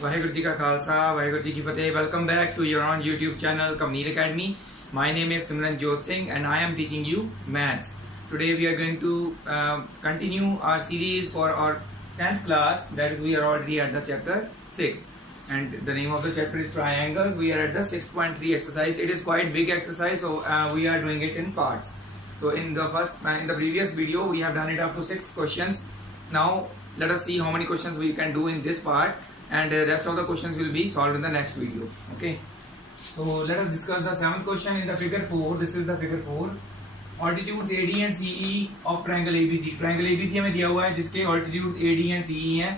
वाहेगुरु जी का खालसा वाहेगुरु जी की फतेह। Welcome back to your on YouTube channel Kamneer academy. My name is Simranjot Singh and I am teaching you maths. Today we are going to continue our series for our 10th class. That is, we are already at the chapter 6 and the name of the chapter is triangles. We are at the 6.3 exercise. It is quite big exercise, so we are doing it in parts. So in the previous video we have done it up to 6 questions. Now let us see how many questions we can do in this part, and the rest of the questions will be solved in the next video. Okay, so let us discuss the 7th question in the figure 4. This is the figure 4. Altitudes AD and CE of triangle ABC. Triangle ABC हमें दिया हुआ है जिसके altitudes AD and CE हैं.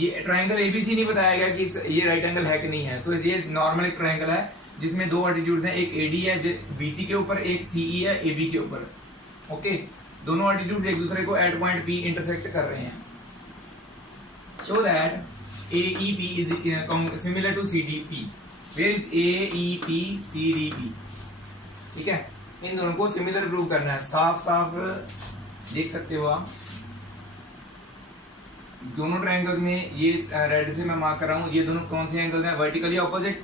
ये triangle ABC नहीं बताया गया कि ये right angle है कि नहीं है. तो ये normal एक triangle है जिसमें दो altitudes हैं, एक AD है BC के ऊपर, एक CE है AB के ऊपर. Okay, दोनों altitudes एक दूसरे को at point P intersect कर रहे हैं. Show that AEP is similar to CDP. Where is AEP CDP? ठीक है, इन दोनों को सिमिलर प्रूव करना है. साफ साफ देख सकते हो आप दोनों ट्रायंगल में. ये रेड से मैं मार्क कर रहा हूँ. ये दोनों कौन से एंगल्स हैं? वर्टिकली ऑपोजिट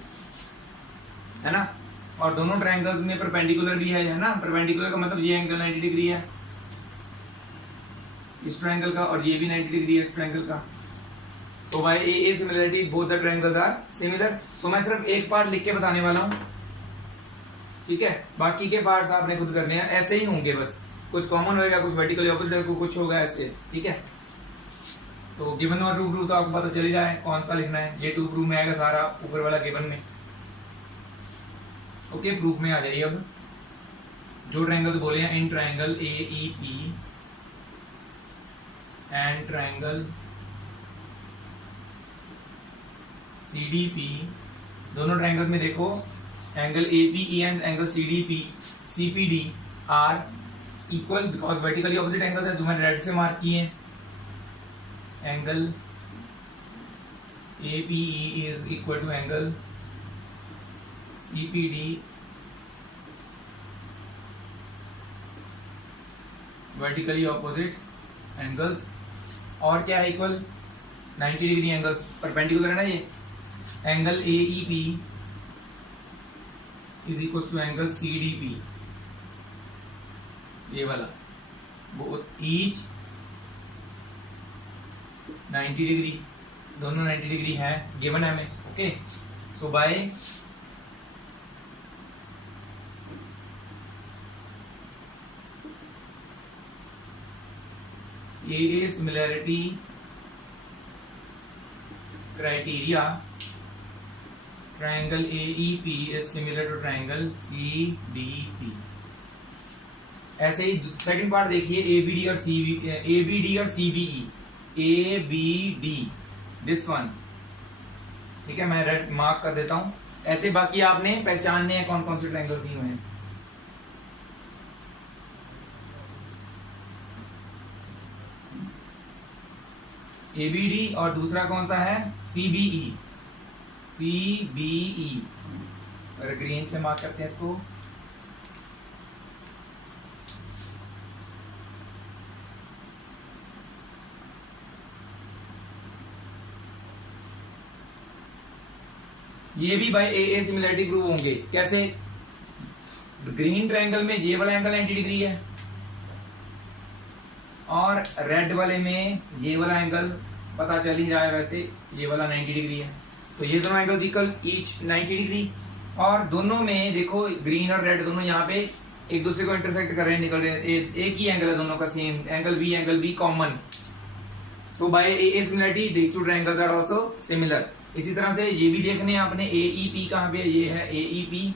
है ना. और दोनों ट्रायंगल्स में परपेंडिकुलर भी है ना. परपेंडिकुलर का मतलब ये एंगल 90 डिग्री है इस ट्रायंगल का, और ये भी 90 डिग्री है इस ट्रायंगल का. So by A similarity both the triangles are similar. So मैं सिर्फ एक पार्ट लिख के बताने वाला हूँ, ठीक है. बाकी के पार्ट्स आपने खुद करने हैं. ऐसे ही होंगे, बस कुछ कॉमन होएगा, कुछ वर्टिकली ऑपोजिट होगा, कुछ होगा ऐसे, ठीक है. तो गिवन और टू प्रूफ तो आपको पता चल ही रहा है कौन सा लिखना है. ये टू प्रूफ में आएगा सारा, ऊपर वाला गिवन में. ओके, प्रूफ में आ जाइए. अब जो ट्रायंगल्स बोले हैं, in triangle AEP and triangle CDP, दोनों ट्रायंगल्स में देखो angle APE and angle CPD are equal, because vertically opposite angles है. तुम्हें रेड से मार्क किए. Angle APE is equal to angle CPD vertically opposite angles. और क्या है इक्वल? 90 degree angles. परपेंडिकुलर है ना ये. Angle AEP is equal to angle CDP, ये वाला, वो ईच 90 डिग्री, दोनों 90 डिग्री है, गिवन है हमें. ओके, सो बाय ये similarity criteria, triangle AEP is similar to triangle CDP. ऐसे ही सेकंड पार्ट देखिए, ABD और CBE. ABD दिस वन, ठीक है. मैं रेड मार्क कर देता हूं. ऐसे बाकी आपने पहचानने हैं कौन कौन से ट्रायंगल्स दिए हुए हैं. ABD और दूसरा कौन सा है? CBE. और ग्रीन से मार्क करते हैं इसको. ये भी बाय AA सिमिलरिटी प्रूव होंगे. कैसे? ग्रीन ट्रायंगल में ये वाला एंगल 90 डिग्री है और रेड वाले में ये वाला एंगल पता चल ही रहा है, वैसे ये वाला 90 डिग्री है. तो ये दोनों एंगल्स इक्वल, ईच 90 डिग्री. और दोनों में देखो ग्रीन और रेड दोनों यहाँ पे एक दूसरे को इंटरसेक्ट कर रहे हैं, निकल रहे हैं. एक ही एंगल है दोनों का, same angle B common. So by AA similarity these two triangles are also similar. इसी तरह से ये भी देखने हैं आपने. AEP कहाँ पे? ये है AEP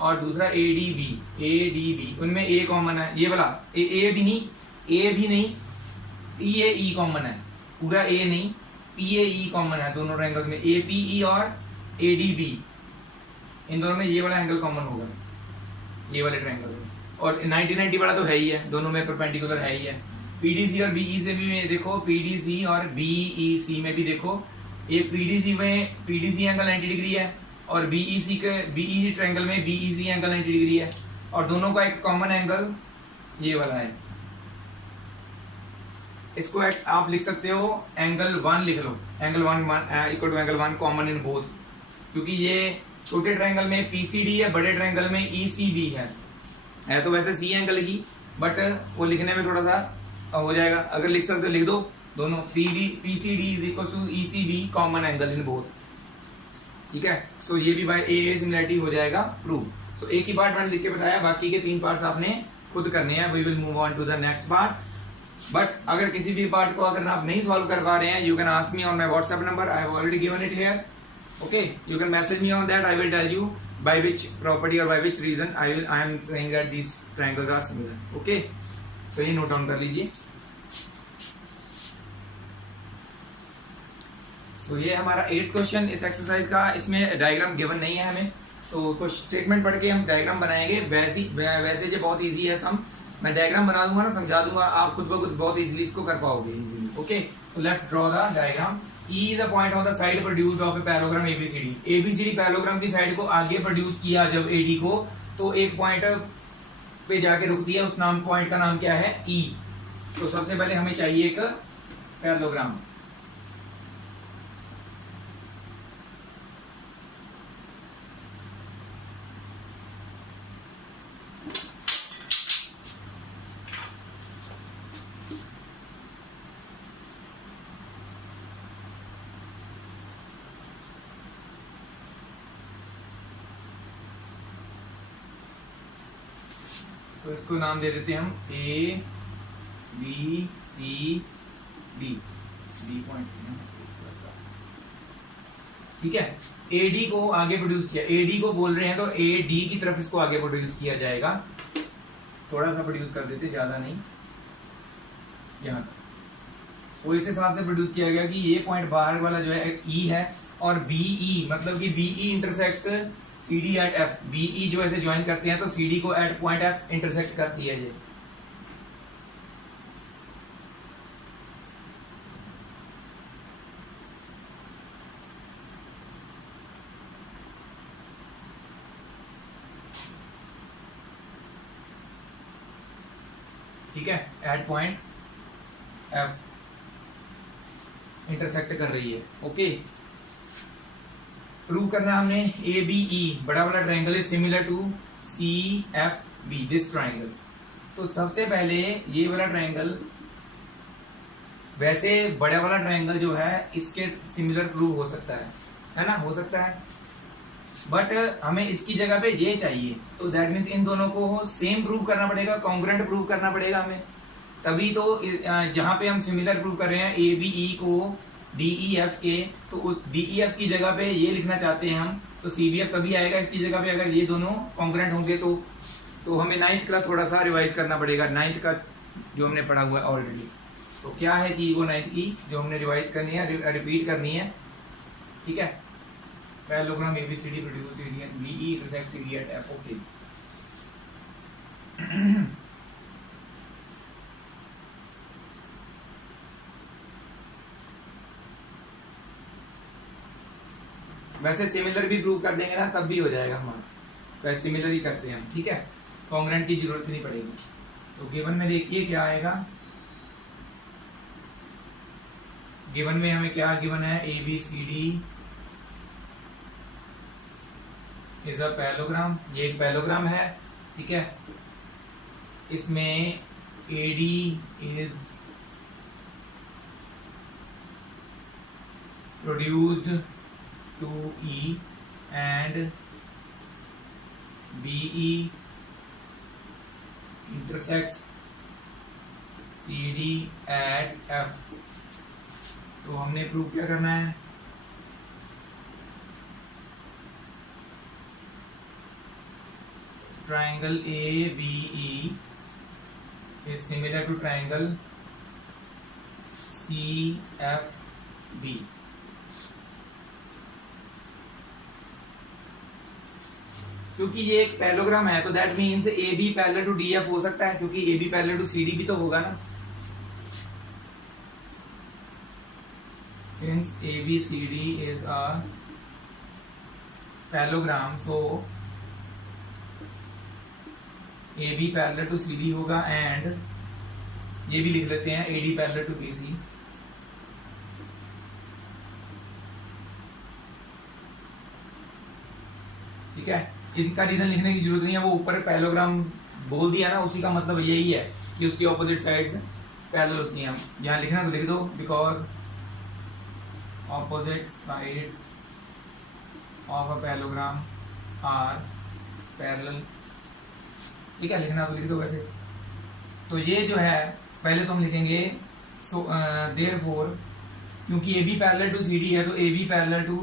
और दूसरा ADB. उनमें A कॉमन है. ये वाला A भी नहीं, PAE कॉमन है. पूरा A नहीं, PAE कॉमन है दोनों ट्रायंगल्स में. APE और ADB, इन दोनों में ये वाला एंगल कॉमन होगा ये वाले ट्रायंगल में. और 90 वाला तो है ही है, दोनों में परपेंडिकुलर है ही है. PDC और BE से भी देखो, PDC और BEC में भी देखो. एक PDC एंगल 90 डिग्री है और BE ट्रायंगल में BEC एंगल 90 डिग्री है. और दोनों का एक कॉमन एंगल ये वाला है. इसको आप लिख सकते हो एंगल 1 लिख लो, angle 1 equal to angle 1 common in both, क्योंकि ये छोटे ट्रायंगल में PCD है, बड़े ट्रायंगल में ECB है तो वैसे सी एंगल ही, बट वो लिखने में थोड़ा सा हो जाएगा। अगर लिख सकते हो लिख दो दोनों, PCD is equal to ECB common angle in both, ठीक है। सो ये भी बाय ए सिमिलरिटी हो जाएगा प्रूव। सो एक ही पार्ट मैंने लिख के बताया, बाकी के 3 पार्ट्स आपने खुद करने हैं। We will move on to the next part. But अगर किसी भी पार्ट को अगर आप नहीं सॉल्व कर पा रहे हैं, you can ask me on my WhatsApp number, I have already given it here, okay. You can message me on that, I will tell you by which property or by which reason I am saying that these triangles are similar, okay. So ये note down कर लीजिए। सो ये हमारा 8th question इस exercise का। इसमें diagram given नहीं है हमें, तो कुछ स्टेटमेंट पढ़ के हम डायग्राम बनाएंगे। वैसे जो बहुत इजी है सम, मैं डायग्राम बना दूंगा ना, समझा दूंगा, आप खुद ब खुद बहुत इजीली इसको कर पाओगे easily, okay. So let's draw the diagram. E is a point on the side produced of a parallelogram ABCD। ABCD parallelogram की साइड को आगे प्रोड्यूस किया जब AD को, तो एक पॉइंट पे जाके रुक दिया, उस नाम पॉइंट का नाम क्या है E। तो सबसे पहले हमें चाहिए एक पैरालोग्राम। तो इसको नाम दे देते हैं हम A B C D point, ठीक है। AD को आगे प्रोड्यूस किया, AD को बोल रहे हैं तो AD की तरफ इसको आगे प्रोड्यूस किया जाएगा। थोड़ा सा प्रोड्यूस कर देते, ज्यादा नहीं, यहाँ वो इस हिसाब से प्रोड्यूस किया गया कि ये पॉइंट बाहर वाला जो है E है, और BE मतलब कि BE intersects CD at F। BE जो ऐसे ज्वाइन करते हैं तो CD को एट पॉइंट F इंटरसेक्ट करती है ये। ठीक है, एट पॉइंट F इंटरसेक्ट कर रही है, ओके। प्रूव करना हमने ABE बड़ा वाला triangle is similar to CFB, this triangle. तो सबसे पहले ये वाला ट्रायंगल, वैसे बड़ा वाला ट्रायंगल जो है इसके सिमिलर प्रूव हो सकता है ना, हो सकता है, बट हमें इसकी जगह पे ये चाहिए, तो दैट मीन्स इन दोनों को सेम प्रूव करना पड़ेगा, कॉन्ग्रुएंट प्रूव करना पड़ेगा हमें, तभी तो जहां पे हम सिमिलर प्रूव कर रहे हैं ABE को DEF के, तो उस DEF की जगह पे ये लिखना चाहते हैं हम, तो CBF तभी आएगा इसकी जगह पे अगर ये दोनों कॉन्ग्रुएंट होंगे। तो हमें 9th का थोड़ा सा रिवाइज करना पड़ेगा, 9th का जो हमने पढ़ा हुआ है ऑलरेडी। तो क्या है चीज वो 9th की जो हमने रिवाइज करनी है, रिपीट करनी है, ठीक है। Parallelogram ABCD produce AD and BE intersect CD at F, okay. वैसे सिमिलर भी प्रूव कर देंगे ना तब भी हो जाएगा हमारा, वैसे सिमिलर ही करते हैं हम, ठीक है, कॉन्ग्रुएंट की जरूरत नहीं पड़ेगी। तो गिवन में देखिए क्या आएगा। गिवन में हमें क्या गिवन है, ABCD इज अ पैरेललोग्राम, ये एक पैरेललोग्राम है, ठीक है। इसमें AD is produced to E and BE intersects CD at F। तो हमने प्रूव क्या करना है, triangle ABE is similar to triangle CFB। क्योंकि ये एक पैरेललोग्राम है तो that means AB parallel to DF हो सकता है, क्योंकि AB पैरेलल टू CD भी तो होगा ना। Since ABCD is a parallelogram, so AB parallel to CD होगा एंड ये भी लिख लेते हैं AD पैरेलल टू BC। ठीक है, इसका रीजन लिखने की जरूरत नहीं है, वो ऊपर पैरेललोग्राम बोल दिया ना, उसी का मतलब यही है कि उसकी ऑपोजिट साइड्स पैरेलल होती हैं। यहाँ लिखना तो लिख दो, because opposite sides of a parallelogram are parallel. ठीक है, लिखना तो लिख दो वैसे। तो ये जो है पहले तो हम लिखेंगे सो देयरफॉर, क्योंकि AB पैरेलल टू CD है तो AB पैरेलल टू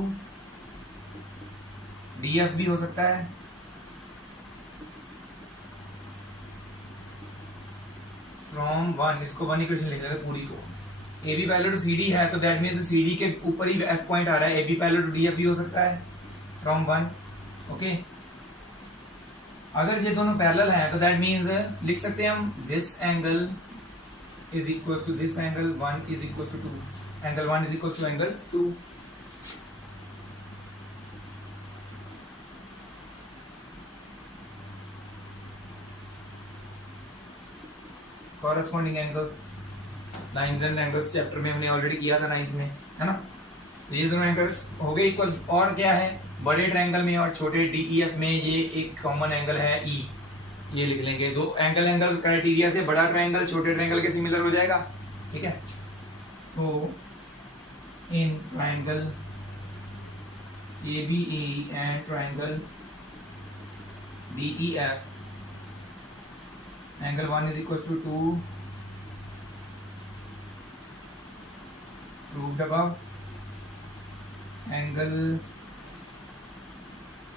DF भी हो सकता है। फ्रॉम वन, इसको वन इक्वेशन लिख लेते पूरी को। AB पैरेलल टू CD है तो दैट मीन्स CD के ऊपर ही F पॉइंट आ रहा है, AB पैरेलल टू DF भी हो सकता है फ्रॉम वन। ओके, अगर ये दोनों पैरेलल हैं तो दैट मीन्स लिख सकते हैं हम this angle is equal to this angle, one is equal to two, angle one is equal to angle two. Corresponding angles, lines and angles chapter में हमने ऑलरेडी किया था 9th में, है ना। तो ये दोनों एंगल्स हो गए इक्वल। और क्या है, बड़े ट्रायंगल में और छोटे DEF में ये एक कॉमन एंगल है E, ये लिख लेंगे। दो एंगल क्राइटेरिया से बड़ा ट्रायंगल छोटे ट्रायंगल के सिमिलर हो जाएगा। ठीक है, so in triangle ABE and triangle DEF angle 1 is equal to 2 proved above, angle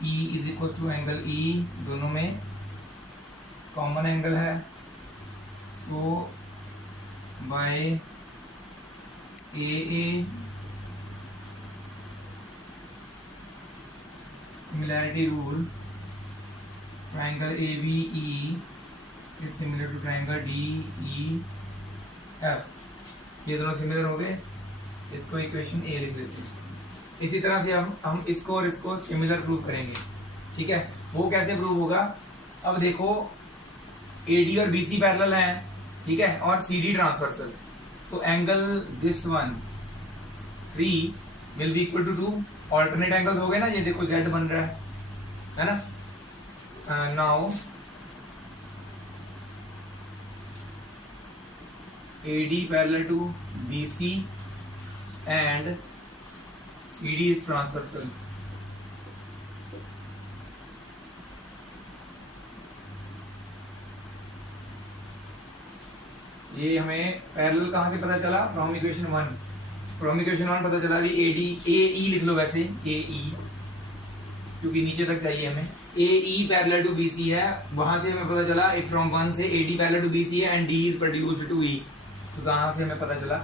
E is equal to angle E, दोनों में कॉमन एंगल है। So by AA similarity rule, triangle ABE is similar to triangle DEF, ये दोनों similar हो गए। इसको equation A लिख देते हैं। इसी तरह से हम इसको और इसको सिमिलर प्रूव करेंगे। ठीक है, वो कैसे प्रूव होगा, अब देखो AD और BC पैरेलल हैं, ठीक है, और CD ट्रांसवर्सल, तो angle this one 3 will be equal to 2, alternate angles हो गए ना, ये देखो Z बन रहा है ना। Now AD parallel to BC and CD is transversal. ये हमें पैरेलल कहाँ से पता चला, फ्रॉम इक्वेशन 1। फ्रॉम इक्वेशन 1 पता चला भी AE लिख लो वैसे AE, क्योंकि नीचे तक चाहिए हमें। AE पैरेलल टू BC है, वहां से हमें पता चला फ्रॉम 1 से AD पैरेलल टू BC है and D is produced to E, तो कहाँ से हमें पता चला।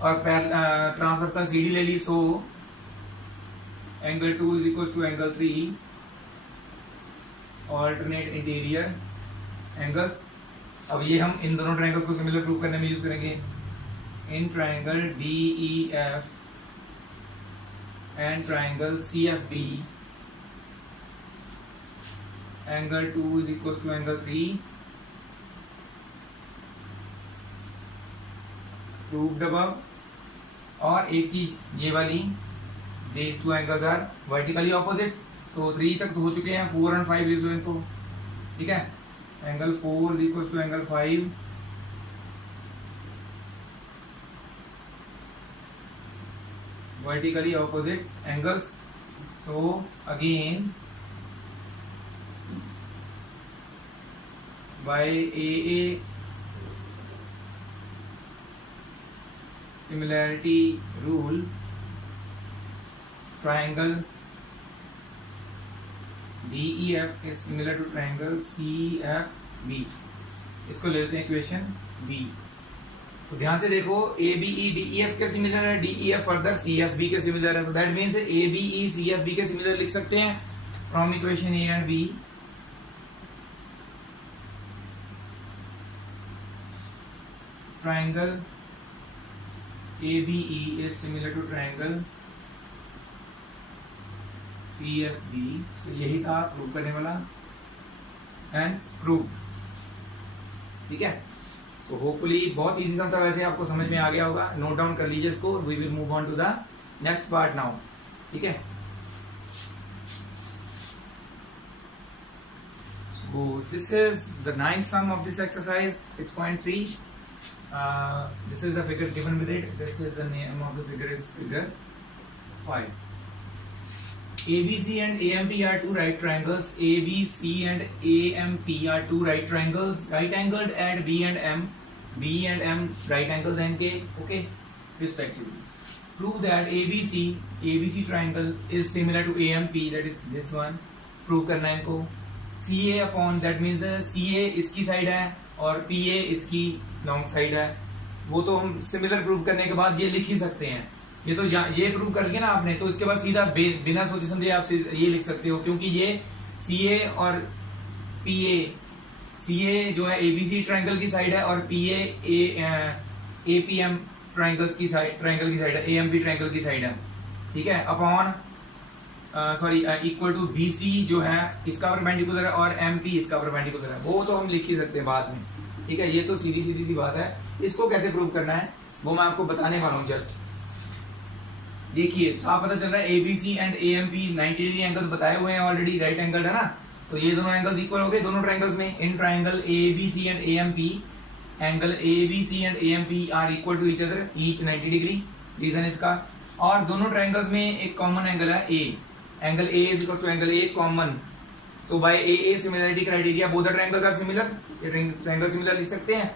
और ट्रांसवर्सल CD ले ली, so angle 2 is equal to angle 3, alternate interior angles. अब ये हम इन दोनों ट्रायंगल्स को सिमिलर प्रूव करने में यूज करेंगे। In triangle DEF and triangle CFB angle 2 is equal to angle 3 proved above. और एक चीज ये वाली, these two angles are vertically opposite, so 3 तक तो हो चुके हैं, 4 और 5 लिख लो इनको। ठीक है, angle 4 is equal to angle 5 vertically opposite angles, so again by AA similarity rule, triangle DEF is similar to triangle CFB। इसको ले लेते हैं इक्वेशन B। तो ध्यान से देखो, ABE DEF के सिमिलर है, DEF फर्दर CFB के सिमिलर है, तो दैट मीन्स ABE CFB के सिमिलर लिख सकते हैं from equation A and B। triangle ABE is similar to triangle CFB, so यही था प्रूव करने वाला, एंड प्रूव। ठीक है, सो होपफुली बहुत इजी सम था, वैसे आपको समझ में आ गया होगा। नोट डाउन कर लीजिए इसको। We will move on to the next part now, ठीक है। So this is the ninth sum of this exercise 6.3. This is the figure given with it. This is the name of the figure is figure 5. ABC and AMP are two right triangles. ABC and AMP are two right triangles, right angled at B and M. B and M right angles and K, okay, respectively. Prove that ABC triangle is similar to AMP, that is this one. Prove करना है इनको। CA upon that means CA इसकी side है और PA इसकी long side है। वो तो हम सिमिलर प्रूव करने के बाद ये लिख ही सकते हैं। ये तो ये प्रूव कर दिया ना आपने, तो इसके बाद सीधा बिना सोचे समझे आप ये लिख सकते हो, क्योंकि ये CA और PA, CA जो है ABC ट्रायंगल की साइड है और PA APM ट्रायंगल की साइड है, AMP ट्रायंगल की साइड है, ठीक है। अपॉन इक्वल टू BC जो है इसका परपेंडिकुलर है और MP इसका परपेंडिकुलर है। वो तो हम लिख ही सकते हैं बाद में, ठीक है। ये तो सीधी सी बात है। इसको कैसे प्रूव करना है वो मैं आपको बताने वाला हूँ। जस्ट देखिए, साफ पता चल रहा है ABC and AMP 90 degree angles बताए हुए हैं ऑलरेडी, राइट एंगल है ना। तो ये दोनों एंगल्स इक्वल हो गए दोनों ट्रायंगल्स में। In triangle ABC and AMP, angle ABC and AMP are equal to each other, each 90 degree. Reason इसका, और दोनों ट्रायंगल्स में एक कॉमन एंगल है A, angle A is equal to angle A common. So by AA similarity criteria both the triangles are similar. ये triangle similar लिख सकते हैं।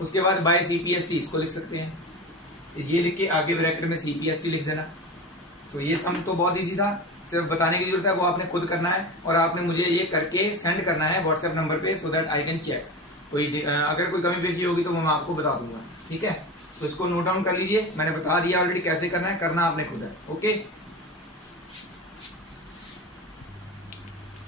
उसके बाद by CPST इसको लिख सकते हैं। ये लिख के आगे ब्रैकेट में CPST लिख देना। तो ये सम तो बहुत इजी था, सिर्फ बताने की जरूरत है, वो आपने खुद करना है और आपने मुझे ये करके सेंड करना है व्हाट्सएप नंबर पे, so that I can check. कोई अगर कोई कमी पेशी होगी तो वो मैं आपको बता दूंगा, ठीक है। तो इसको नोट डाउन कर लीजिए, मैंने बता दिया ऑलरेडी कैसे करना है, करना आपने खुद है, okay.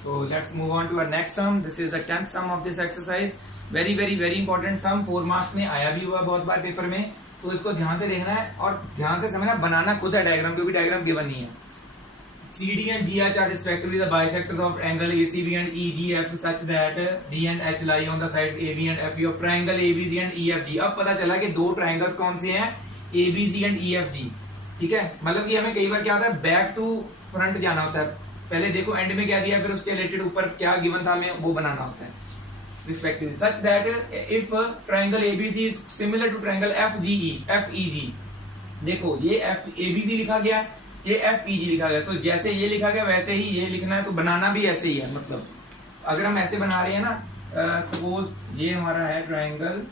So let's move on to our next sum. This is the 10th sum of this exercise. Very important sum, 4 marks में आया भी हुआ बहुत बार पेपर में, तो इसको ध्यान से देखना है और ध्यान से समझना, बनाना खुद है डायग्राम, क्योंकि डायग्राम गिवन नहीं है। CD and GH are respectively the bisectors of angle ACB and EGF such that D and H lie on the sides AB and FE of triangle ABC and EFG. अब पता चला कि दो triangles कौन से हैं, ABC and EFG, ठीक है। मतलब कि हमें कई बार क्या होता है, बैक टू फ्रंट जाना होता है। पहले देखो एंड में क्या दिया, फिर उसके रिलेटेड ऊपर क्या गिवन था, हमें वो बनाना होता है respectively. Such that if triangle ABC is similar to triangle FEG, देखो ये ABC लिखा गया, ये FEG लिखा गया, तो जैसे ये लिखा गया वैसे ही ये लिखना है, तो बनाना भी ऐसे ही है। मतलब अगर हम ऐसे बना रहे हैं ना, सपोज ये हमारा है ट्रायंगल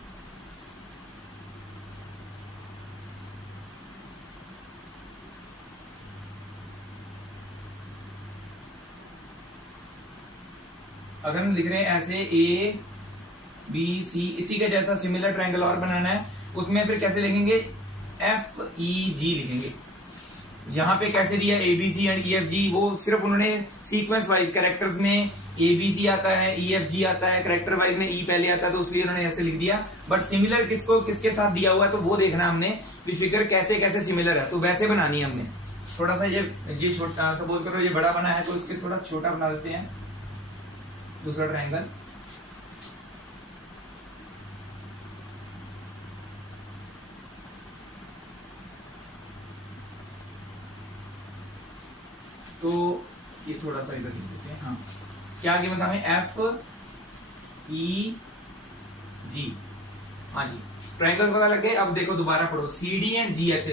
अगर हम लिख रहे हैं ऐसे ABC, इसी के जैसा सिमिलर ट्रायंगल और बनाना है, उसमें फिर कैसे लिखेंगे, FEG लिखेंगे। यहाँ पे कैसे दिया ABC एंड EFG, वो सिर्फ उन्होंने सीक्वेंस वाइज कैरेक्टर्स में ABC आता है, EFG आता है, कैरेक्टर वाइज में E पहले आता है, तो इसलिए उन्होंने ऐसे लिख दिया। बट सिमिलर किसको किसके साथ दिया हुआ है, तो वो देखना हमने कि फिगर कैसे कैसे सिमिलर है, तो वैसे बनानी है हमने। थोड़ा सा ये छोटा, सपोज करो ये बड़ा बना है, तो इसके थोड़ा छोटा बना देते हैं दूसरा ट्रायंगल। तो ये थोड़ा सा इधर लिख देते हैं। हाँ, क्या आगे बता हमें, FEG, हाँ जी, ट्रायंगल पता लग गए। अब देखो दोबारा पढ़ो, CD and GH,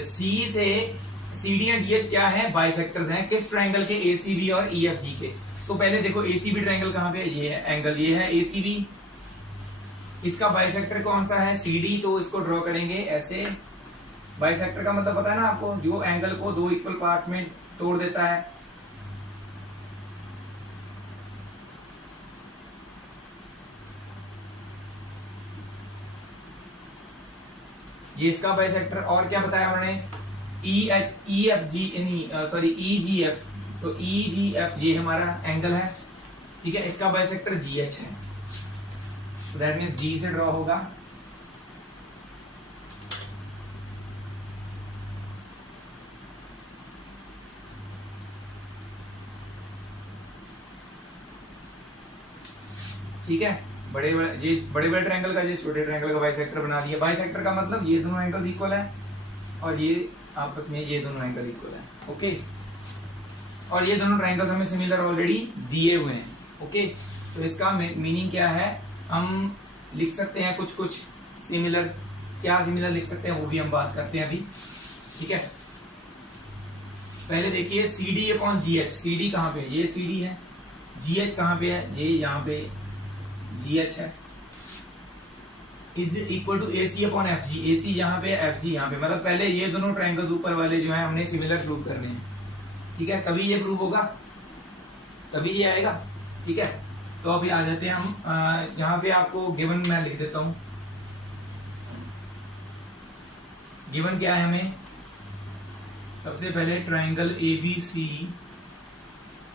CD and GH क्या है, बाइसेक्टर्स हैं, किस ट्रायंगल के, ACB और EFG के। तो पहले देखो ACB ट्रायंगल कहाँ पे, ये है एंगल, ये है ACB, इसका बाइसेक्टर कौन सा है, CD, तो इसको ड्रॉ करेंगे ऐसे। बाइसेक्टर का मतलब पता है ना आपको, जो एंगल को दो इक्वल पार्ट्स में तोड़ देता है। ये इसका बाइसेक्टर। और क्या बताया उन्होंने, EGF, सो EGF ये हमारा एंगल है, ठीक है। इसका बाइसेक्टर GH है, so that means G से ड्रॉ होगा। ठीक है, बड़े बड़े ट्रायंगल का ये छोटे ट्रायंगल का बाइसेक्टर बना दिया। बाइसेक्टर का मतलब ये दोनों एंगल्स इक्वल है और ये आपस में ये दोनों एंगल इक्वल है। ओके, और ये दोनों ट्रायंगल्स हमें सिमिलर ऑलरेडी दिए हुए हैं। ओके, तो इसका मीनिंग क्या है, हम लिख सकते हैं कुछ कुछ सिमिलर। क्या सिमिलर लिख सकते हैं वो भी हम बात करते हैं अभी। ठीक है, पहले देखिए C D upon G H. C D कहाँ पे है, ये सी डी है। जी एच कहाँ पे है, ये यहाँ पे जी एच है। Is equal to A C upon F G. A C यहाँ पे है, एफ जी यहाँ पे। मतलब पहले ये दोनों ट्रायंगल्स ऊपर वाले जो है हमने सिमिलर प्रूव करने हैं। ठीक है, तभी ये प्रूव होगा, तभी ये आएगा। ठीक है, तो अभी आ जाते हैं हम यहाँ पे आपको गिवन मैं लिख देता हूँ। गिवन क्या है हमें, सबसे पहले triangle A B C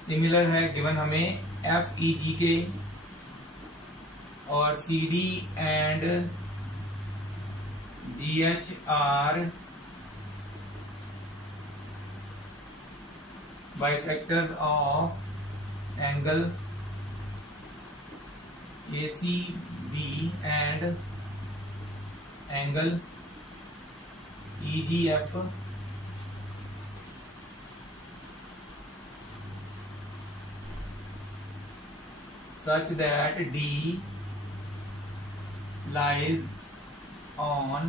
similar है गिवन हमें एफ ई जी के, और C D and G H are bisectors of angle A C B and angle E G F such that D lies on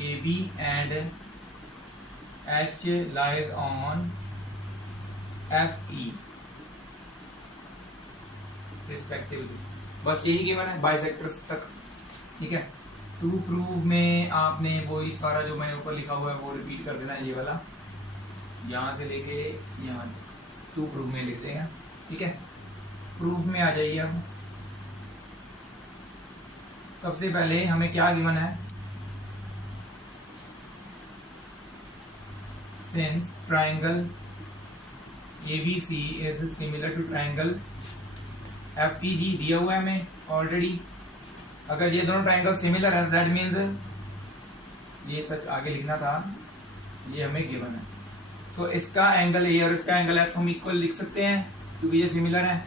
AB and H lies on FE respectively। बस यही given है bisectors तक। ठीक है, to prove में आपने वही सारा जो मैंने ऊपर लिखा हुआ है वो रिपीट कर देना है, ये वाला यहाँ से लेके यहाँ तक टू प्रूव में लिखते हैं। ठीक है, प्रूफ में आ जाइए। अब सबसे पहले हमें क्या गिवन है, since triangle ABC is similar to triangle FEG दिया हुआ है हमें ऑलरेडी। अगर ये दोनों ट्रायंगल सिमिलर है दैट मीन्स, ये सच आगे लिखना था, ये हमें गिवन है। तो इसका एंगल A और इसका एंगल F हम इक्वल लिख सकते हैं क्योंकि ये सिमिलर है।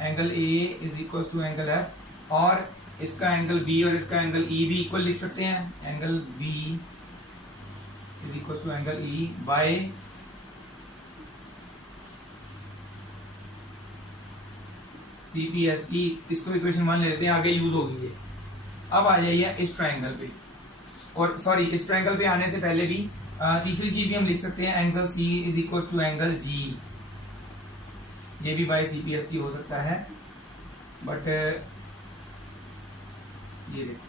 Angle A is equal to angle F, और इसका एंगल B और इसका एंगल E भी इक्वल लिख सकते हैं। Angle B is equal to angle E by CPST। इसको इक्वेशन 1 ले लेते हैं, आगे यूज होगी ये। अब आ जाइए इस ट्रायंगल पे, और सॉरी इस ट्रायंगल पे आने से पहले भी तीसरी चीज भी हम लिख सकते हैं, angle C is equal to angle G। ये भी बाय CPST हो सकता है, बट ये देखो।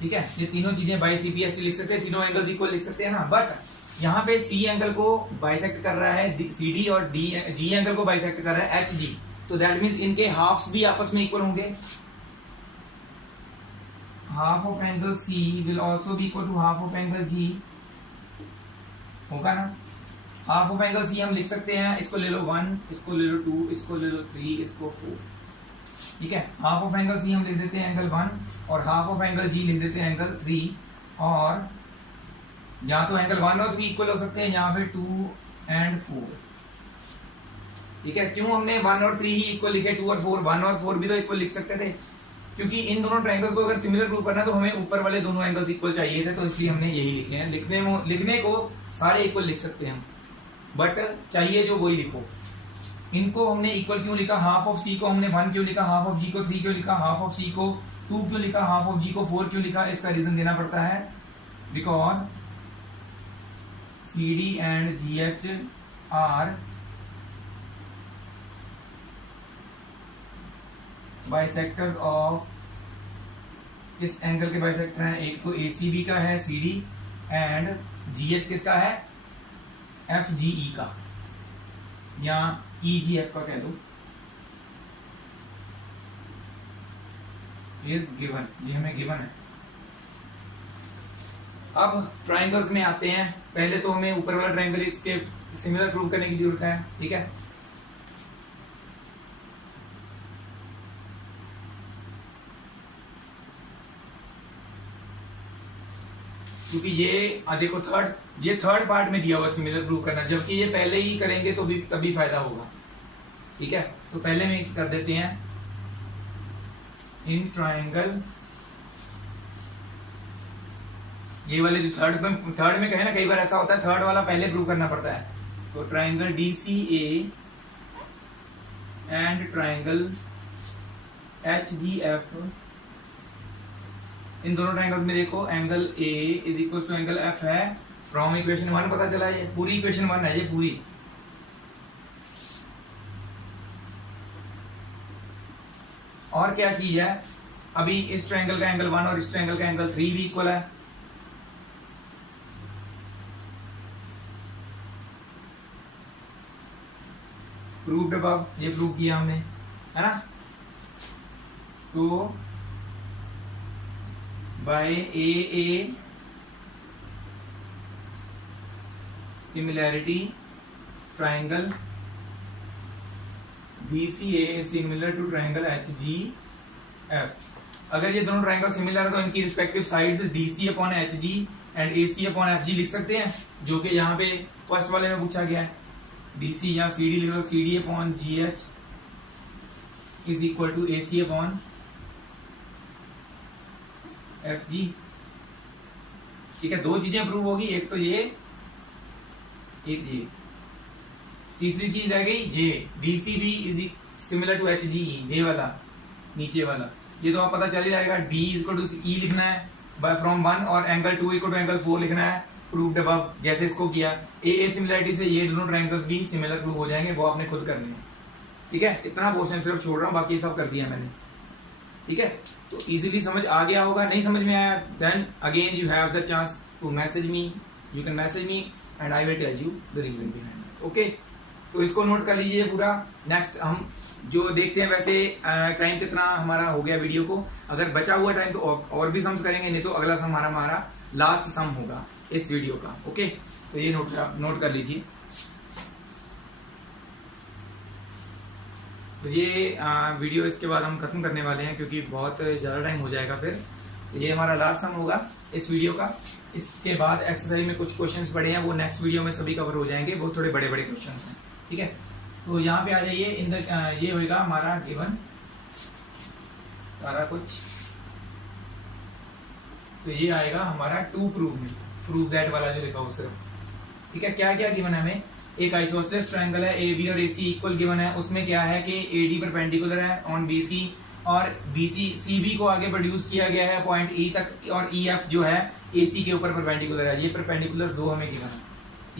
ठीक है, ये तीनों चीजें बाय CPST लिख सकते हैं, तीनों एंगल्स इक्वल लिख सकते हैं ना। बट यहाँ पे C एंगल को बाइसेक्ट कर रहा है CD, और G एंगल को बाइसेक्ट कर रहा है HG। तो दैट मीन्स इनके हाफ्स भी आपस में इक्वल होंगे। Half of angle C will also be equal to half of angle G, होगा ना। हाफ ऑफ एंगल C हम लिख सकते हैं, इसको ले लो 1, इसको ले लो 2, इसको ले लो 3, इसको 4। ठीक है, हाफ ऑफ एंगल C हम लिख देते हैं एंगल 1, और हाफ ऑफ एंगल G लिख देते हैं एंगल 3। और यहाँ तो एंगल 1 और 3 इक्वल हो सकते हैं, यहाँ पे 2 and 4। ठीक है, क्यों हमने 1 और 3 ही इक्वल लिखे, 2 और 4? 1 और 4 भी तो इक्वल लिख सकते थे, क्योंकि इन दोनों ट्रायंगल्स को अगर सिमिलर प्रूव करना तो हमें ऊपर वाले दोनों एंगल्स इक्वल चाहिए थे, तो इसलिए हमने यही लिखे हैं। लिखने को सारे इक्वल लिख सकते हैं हम, बट चाहिए जो वही लिखो। इनको हमने इक्वल क्यों लिखा, हाफ ऑफ C को हमने 1 क्यों लिखा, हाफ ऑफ G को 3 क्यों लिखा, हाफ ऑफ C को 2 क्यों लिखा, हाफ ऑफ G को 4 क्यों लिखा, इसका रीजन देना पड़ता है। Because CD and GH are bisectors of, इस एंगल के बाइसेक्टर हैं, एक तो ACB का है CD, एंड GH किसका है, FGE का, या EGF का कह दो, इज गिवन। ये हमें गिवन है। अब ट्रायंगल्स में आते हैं। पहले तो हमें ऊपर वाला ट्रायंगल इसके सिमिलर प्रूव करने की जरूरत है। ठीक है, क्योंकि ये देखो थर्ड पार्ट में दिया हुआ सिमिलर प्रूव करना, जबकि ये पहले ही करेंगे तो भी तभी फायदा होगा। ठीक है, तो पहले में कर देते हैं इन ट्राइंगल, ये वाले जो थर्ड में कहे ना, कई बार ऐसा होता है थर्ड वाला पहले प्रूव करना पड़ता है। तो triangle DCA and triangle HGF, इन दोनों ट्राइंगल्स में देखो angle A is equal to angle F है, फ्रॉम इक्वेशन 1 पता चला, ये पूरी इक्वेशन 1 है, ये पूरी। और क्या चीज है, अभी इस ट्राइंगल का एंगल 1 और इस ट्राइंगल का एंगल 3 भी इक्वल है। प्रूव्ड अबव, ये प्रूव किया हमने, है ना। So by AA similarity triangle BCA is similar to triangle HGF। अगर ये दोनों ट्राइंगल सिमिलर है तो इनकी respective sides DC upon HG and AC upon FG लिख सकते हैं, जो कि यहाँ पे फर्स्ट वाले में पूछा गया है। DC या CD लिख लो, CD upon GH is equal to AC upon FG। ठीक है, दो चीजें प्रूव होगी, एक तो ये, एक ये। तीसरी चीज रह गई ये DCB is similar to HG, ये वाला नीचे वाला, ये तो आप पता चल ही जाएगा। B is equal to E लिखना है बाय फ्रॉम 1 और एंगल 2 इक्वल टू एंगल 4 लिखना है, प्रूव्ड अबव, जैसे इसको किया। AA सिमिलरिटी से ये दोनों ट्रायंगल्स भी सिमिलर प्रूव हो जाएंगे, वो आपने खुद करने हैं। ठीक है, इतना पोर्शन सिर्फ छोड़ रहा हूँ, बाकी सब कर दिया मैंने। ठीक है, तो इजीली समझ आ गया होगा। नहीं समझ में आया, then again you have the chance to message me, you can message me and I will tell you the reason behind. Okay, तो इसको नोट कर लीजिए पूरा। नेक्स्ट हम जो देखते हैं, वैसे टाइम कितना हमारा हो गया वीडियो को, अगर बचा हुआ टाइम तो और भी सम्स करेंगे, नहीं तो अगला सम हमारा लास्ट सम होगा इस वीडियो का। ओके, तो ये नोट कर लीजिए। तो ये वीडियो इसके बाद हम खत्म करने वाले हैं, क्योंकि बहुत ज़्यादा टाइम हो जाएगा फिर। तो ये हमारा लास्ट सम होगा इस वीडियो का। इसके बाद एक्सरसाइज में कुछ क्वेश्चंस पड़े हैं, वो नेक्स्ट वीडियो में सभी कवर हो जाएंगे, वो थोड़े बड़े बड़े क्वेश्चंस हैं। ठीक है, तो यहाँ पे आ जाइए। ये होगा हमारा गिवन सारा कुछ, तो ये आएगा हमारा टू प्रूव दैट वाला जो लिखा हो सिर्फ। ठीक है, क्या क्या गिवन है हमें, एक आइसोसेलेस ट्रायंगल है, AB और AC इक्वल गिवन है। उसमें क्या है कि AD परपेंडिकुलर है ऑन BC, और BC CB को आगे प्रोड्यूस किया गया है पॉइंट E तक, और EF जो है AC के ऊपर परपेंडिकुलर है। ये परपेंडिकुलर दो हमें गिवन है,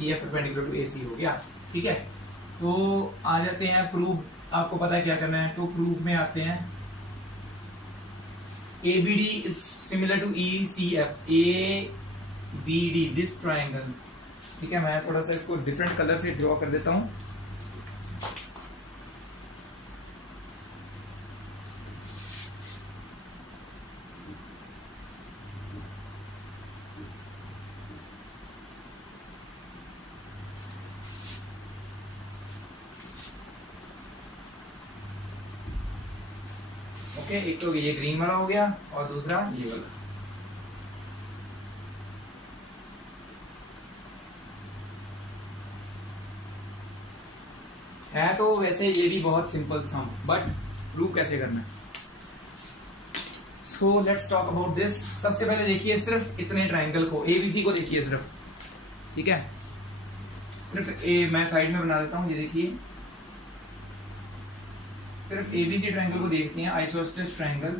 EF परपेंडिकुलर टू AC हो गया। ठीक है, तो आ जाते हैं प्रूफ। आपको पता है क्या करना है, तो प्रूफ में आते हैं। ABD is similar to ECF, ABD this triangle. ठीक है, मैं थोड़ा सा इसको डिफरेंट कलर से ड्रॉ कर देता हूं। ओके, एक तो ये ग्रीन वाला हो गया और दूसरा ये वाला। है तो वैसे ये भी बहुत सिंपल सम, बट प्रूव कैसे करना है। So let's talk about this. सबसे पहले देखिए सिर्फ इतने ट्रायंगल को, ABC को देखिए सिर्फ। ठीक है, सिर्फ मैं साइड में बना देता हूं, ये देखिए सिर्फ ABC ट्रायंगल को देखते हैं, आइसोसेलेस ट्रायंगल।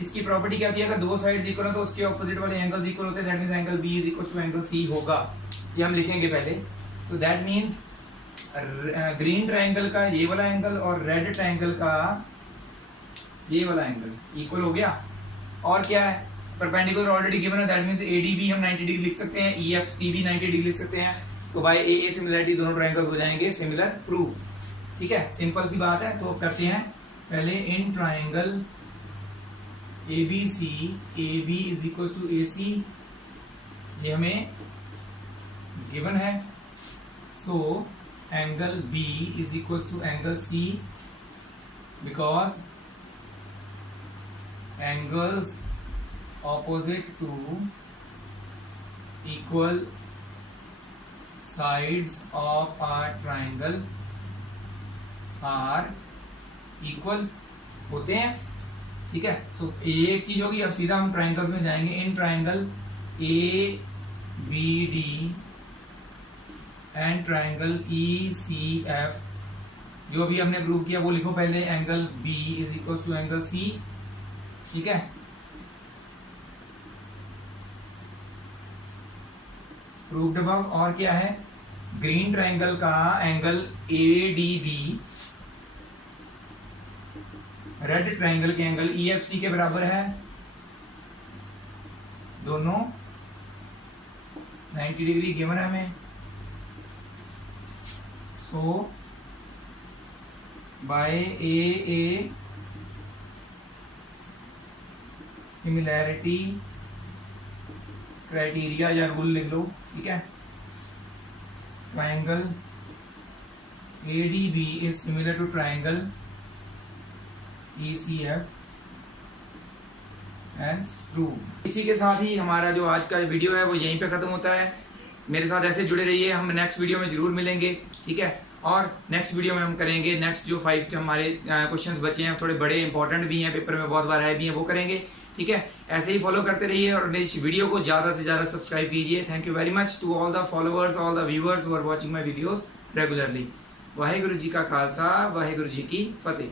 इसकी प्रॉपर्टी क्या थी, अगर दो साइड्स इक्वल हो तो उसके ऑपोजिट वाले एंगल्स इक्वल होते हैं, that means angle B is equal to angle C होगा। ये हम लिखेंगे पहले। तो दैट मींस ग्रीन ट्रायंगल का ये वाला एंगल और रेड ट्रायंगल का ये वाला एंगल इक्वल हो गया। और क्या है, परपेंडिकुलर ऑलरेडी गिवन है, दैट मींस ADB हम 90 डिग्री लिख सकते हैं, EFCB 90 डिग्री लिख सकते हैं। तो बाय AA सिमिलरिटी दोनों ट्रायंगल्स हो जाएंगे सिमिलर प्रूफ। ठीक है, सिंपल सी बात है। तो करते हैं पहले in triangle ABC, AB is equal to AC, ये हमें गिवन है। So angle B is equal to angle C, because angles opposite to equal sides of a triangle are equal होते हैं, ठीक है। सो ये एक चीज होगी। अब सीधा हम ट्राइंगल्स में जाएंगे। In triangle A B D and triangle E C F, जो भी हमने प्रूव किया वो लिखो पहले। Angle B is equal to angle C, ठीक है। Proved above. और क्या है, ग्रीन ट्राइंगल का angle A D B red triangle के एंगल ई एफ सी के बराबर है, दोनों 90 डिग्री गिवन है हमें। So by A similarity criteria या रूल लिख लो, ठीक है। Triangle A D B is similar to triangle E C F and prove. इसी के साथ ही हमारा जो आज का वीडियो है वो यहीं पे खत्म होता है। मेरे साथ ऐसे जुड़े रहिए, हम नेक्स्ट वीडियो में जरूर मिलेंगे, ठीक है। और नेक्स्ट वीडियो में हम करेंगे नेक्स्ट जो 5 हमारे क्वेश्चंस बचे हैं, थोड़े बड़े इंपॉर्टेंट भी हैं, पेपर में बहुत बार आए भी हैं, वो करेंगे, ठीक है। ऐसे ही फॉलो करते रहिए और मेरी वीडियो को ज़्यादा से ज़्यादा सब्सक्राइब कीजिए। Thank you very much to all the followers, all the viewers who are watching my videos regularly. Waheguru ji का खालसा, वाहेगुरु जी की फतेह।